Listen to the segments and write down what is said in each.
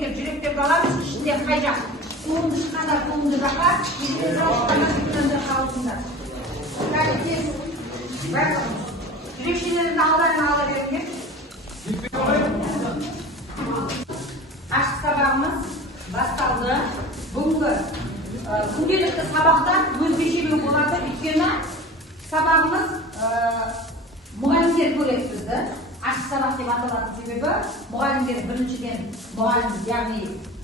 егер жүректерді аламыз, ішінде қай жақ туынды шыққанда туынды жаққа, егер шыққанда қалысында. Кәді тез, байқаңыз. Жүрекшелерді алдарына ала беріңдер. Ашық сабағымыз басталды. Бүгінгі күнделікті сабақта өзгешелеу болады, өйткені сабағымыз мұғалімдер көреді бізді. Ашық сабақ деп аталатын себебі мұғалімдер біріншіден мұғалім, яғни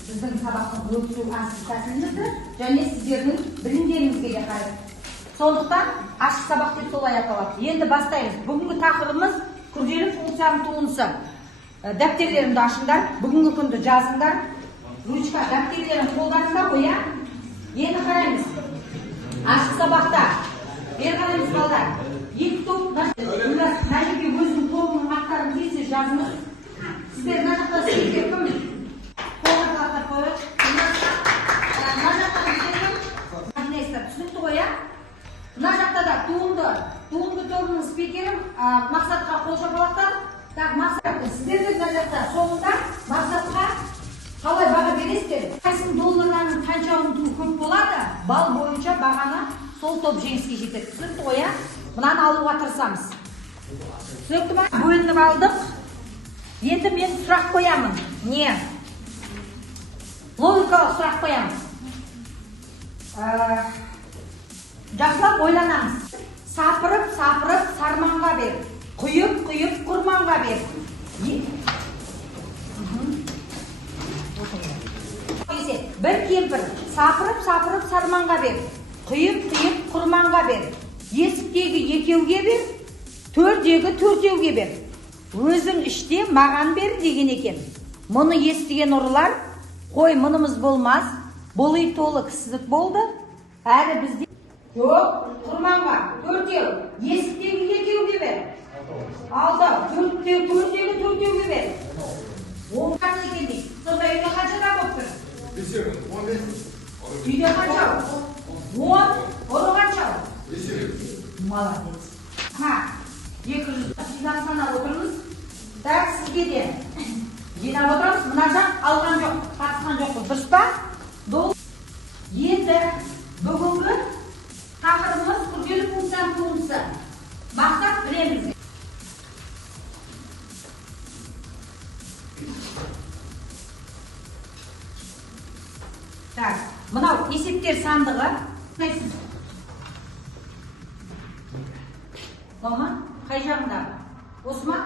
біздің сабақтың өту тәсілімізді және сіздердің білімдеріңізге де қарайды. Сондықтан ашық сабақ деп солай аталады. Енді бастаймыз. Бүгінгі тақырыбымыз күрделі функцияның туындысы. Дәптерлерімді ашыңдар, бүгінгі күнді жазыңдар. Ручка, дәптерлерін қолдарыңдар ғой, иә? Енді қараймыз. Ашық сабақта бері қараймыз балдар. Екі топ, мына жерге өзінің тобының аттарын тез жазыңыз. Сіздер мына жақта сөйтер кім? Қолға қалақтап қойып. Мына жақта сөйтер кім? Түсінікті ғой, иә? Мына жақта да туынды тобының спикері Мақсатқа қол шапалақтап. Так, Мақсат, сіздер де мына жақта соңында Мақсатқа қалай баға бересіздер? Қайсың долларларының қанша ұмытуы көп болады, бал бойынша бағаны сол топ жеңіске жетеді. Түсінікті ғой, иә? Мынаны алуға тырысамыз. Түсінікті ма? Бөлініп алдық. Енді мен сұрақ қоямын. Не? Логикалық сұрақ қоямын. Жақсылап ойланамыз. Сапырып, сарманға бер. Құйып, құрманға бер. Бір кемпір. Сапырып, сарманға бер. Құйып, құрманға бер. Есіктегі екеуге бер, төртеуге бер. Өзің іште маған бер деген екен. Мұны естіген ұрылар, қой мұнымыз болмаз, бұл үй толы кісілік болды, әрі бізде... Жоқ, құрманға, төртеу, есіктегі екеуге бер. Алды, төртеуге бер. Он қанша екен дейді. Сонда үйде қаншада болып тұр? 15. Үйде қанша? 10, оны қанша? Молодец. 200 жинап санап отырмыз. Так, сізге де жинап отырмыз. Мына жақ алған жоқ, қатысқан жоқ. Дұрыс па? Енді бүгінгі тақырыбымыз күрделі функцияның туындысы. Мақсат білеміз. Так, мынау есептер сандығы. Тома, қай жағында? Осы ма?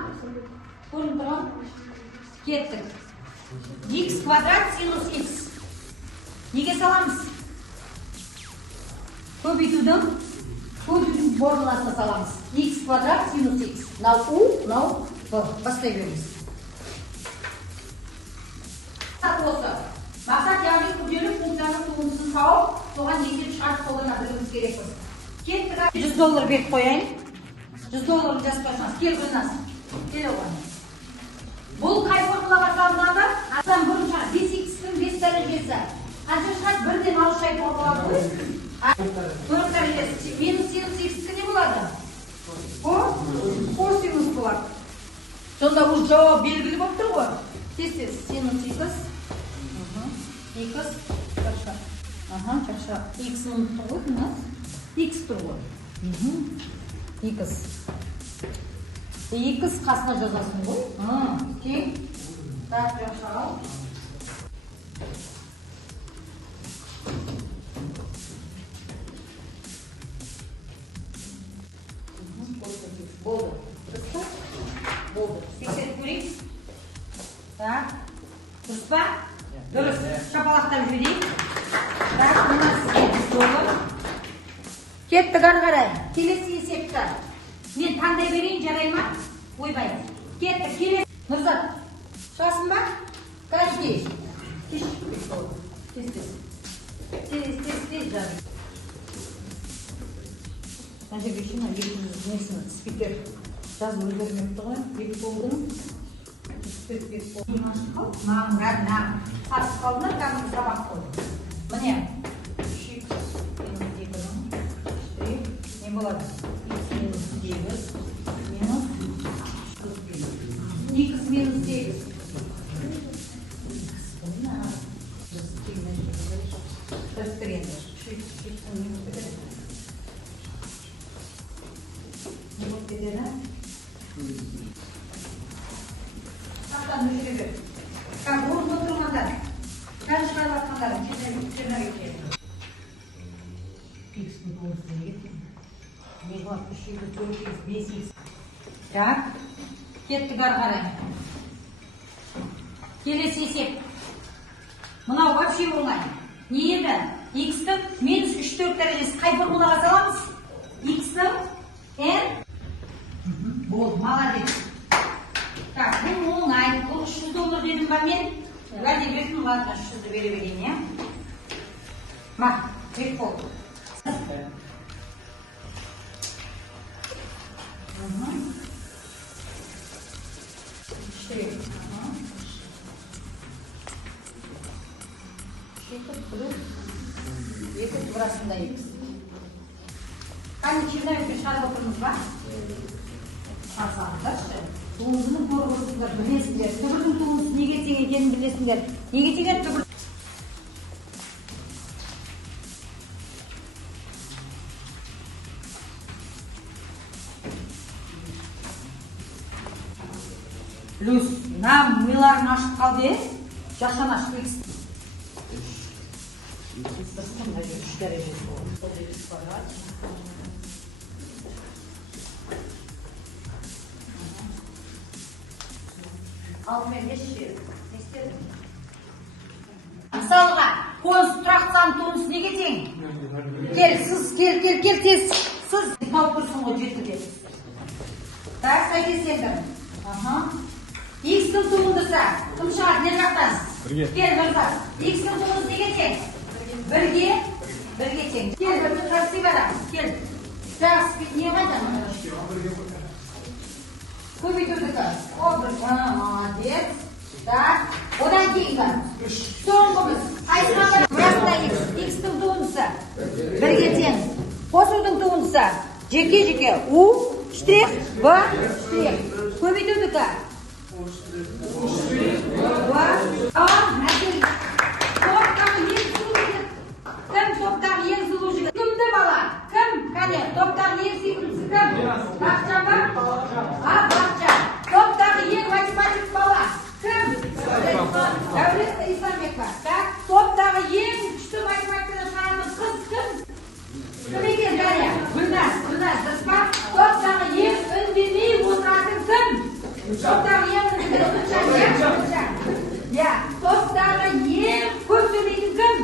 Көрін тұрған? Кеттік. X квадрат синус X. Неге саламыз? Көбейтудің формуласына саламыз. X квадрат синус X. Мынау U, мынау B. Бастай береміз. Осы. Мақсат яғни күрделі функцияның туындысын тауып, соған есеп шығарып қолдана білуіміз керекпіз. Кеттік. $100 беріп қояйын. $100 жазып қойсаңыз, кел қойнас. Кел оған. Бұл қай формулаға салынады? Азан бұрын шығар 5x-дің 5 дәрежесі. Қанша шығар? Бірден ауызша формулаға қой. 4 дәрежесі. Минус синус x-ті не болады? Косинус болады. Сонда бұл жауап белгілі болып тұр ғой. Тез синус x. X. Жақша. X ұмытты ғой у нас. X тұр ғой. X қасына жазасын ғой. Тең. Так, жақша ал. Болды. Болды. 80 көрейік. Так. Дұрыс па? Дұрыс. Шапалақтап жіберейік. Так, мына сізге $100. Кеттік ары қарай. Келесі есепті. Мен таңдай берейін, жарай ма? Ойбай. Кеттік, келесі. Нұрзат, шығасың ба? Каждый. Тез жарай. Мына жерге шына 200 несіні спикер жазып үлгермепті ғой. 2 болдың. Маған қатып қалдыңдар, кәдімгі сабақ қой. Міне. Не болады? X минус 9. Так, kettik ары қарай. Келесі есеп. Мынау вообще оңай. Не еді? X-тің минус 3-4 дәрежесі қай формулаға саламыз? X-тің n. Болды, молодец. Так, бұл оңай. Бұл $300 дедім ба мен? Уәде бердім, ладно, 300 бере берейін, я? Ма, бек болды. Екі турасында екіз. Қане черновикпен шығарып отырмыз ба? Қарсаңыздаршы. Туындының көріп білесіңдер. Түбірдің туындысы неге тең екенін білесіңдер. Неге теңер түбір? Плюс, нам миларын ашып қалды, жашан ашып екіз. Üç derecesi olur. Al ben geçiyorum. İstedim. Мысалға, конус тұрақтсан тонус неге тең? Кел, сыз, кел, тез. Сыз тауып тұрсын ғой жетіде. Так, сәйкестендім. X-тің туындысы. Кім шығады, не жақтан? Кел, мырза. X-тің туындысы неге тең? Бірге тең. Кел, бірге красиво адам. Кел. Жақсы, не қайдан? Көбейтудікі. Молодец. Так. Одан кейінгі. Соңғы біз. Қайсыға бірасында X-тің туындысы. Бірге тең. Қосудың туындысы. Жеке. U, штрих, V, штрих. Көбейтудікі. Топтағы ең сұлу жігіт. Кімді бала? Кім? Кәне, топтағы ең сүйкімсі кім? Бақытжан ба? Бақытжан. Топтағы ең математик бала? Кім? Дәулет Исламбек ба? Так, топтағы ең күшті математикадан шығарған қыз кім? Кім екен, Дарья? Гүлназ, дұрыс па? Топтағы ең үндемей отыратын кім? Топтағы ең үндемей топтағы ең көп сөйлейтін кім?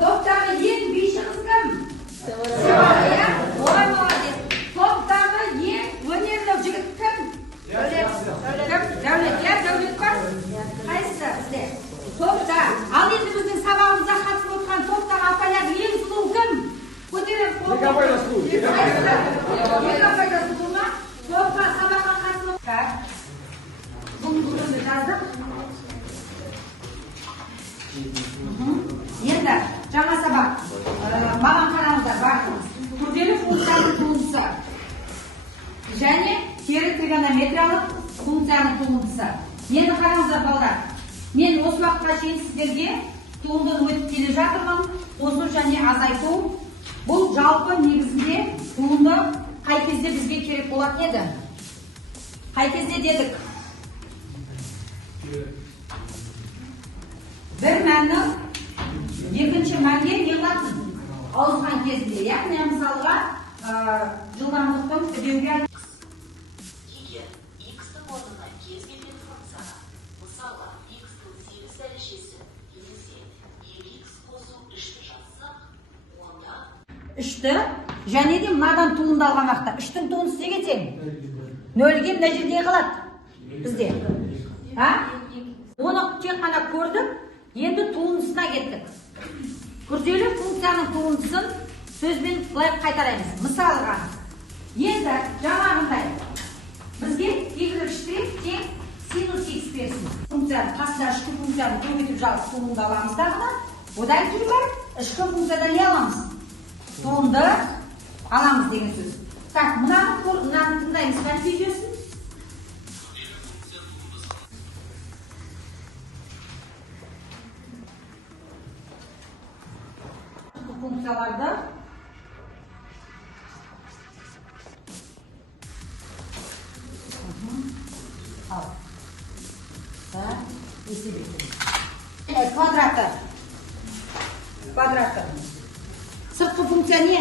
Топтағы ең биші қыз кім? Ой, молодец. Топтағы ең өнерлі жігіт кім? Дәулет бар? Қайсысы бізде? Топта. Ал енді біздің сабағымызда қатысып отырған топтағы апайлардың ең сұлуы кім? Көтеріп қолды. Екі сұлу ма? Топқа сабаққа қатысып отырған. Бұны жаздық. Енді жаңа сабақ. Маған қараңыздар, бақыңыз. Күрделі функцияның туындысы және кері тригонометриялық функцияның туындысы. Енді қараңыздар, балдар. Мен осы уақытқа шейін сіздерге туындыны өтіп келе жатырмын. Қосу және азайту. Бұл жалпы негізінде туынды қай кезде бізге керек болатын еді? Қай кезде дедік? Бір мәннің екінші мәнге не қылатын? Ауысқан кезінде. Яғни мысалға жылдамдықтың үдеуге егер x-тің орнына кез келген функцияны, мысалы x-тің 8 дәрежесі немесе 2x қосу 3-ті жазсақ, онда 3-ті және де мынадан туындалған уақытта 3-тің туындысы неге тең? 0-ге мына жерде қалады бізде. Оны тек қана көрдік, енді туындысына кеттік. Күрделі функцияның туындысын сөзбен былай қайтараймыз. Мысалға, енді жаңағындай бізге y' тең синус x берсін. Функцияны қасында ішкі функцияны көбейтіп жалғыз туынды аламыз дағына. Одан кейін барып ішкі функциядан не аламыз? Туынды аламыз деген сөз. Так, мынаны тыңдаймыз конфузиясын. функцияларды ал. Так, есеп етеміз. Квадраты. Сыртқы функция не?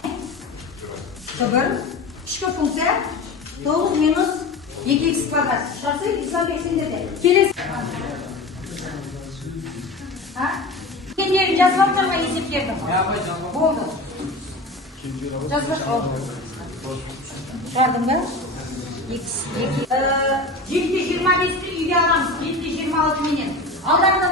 1. Ішкі функция 9 минус 2х квадрат. Шарсы исламбексендерде. Келесі. Кендерін жазып алып есептерді. Болды. Жазып ал. Шығардың ба? 7-25-ті үйде аламыз. 7-26 менен. Алдарында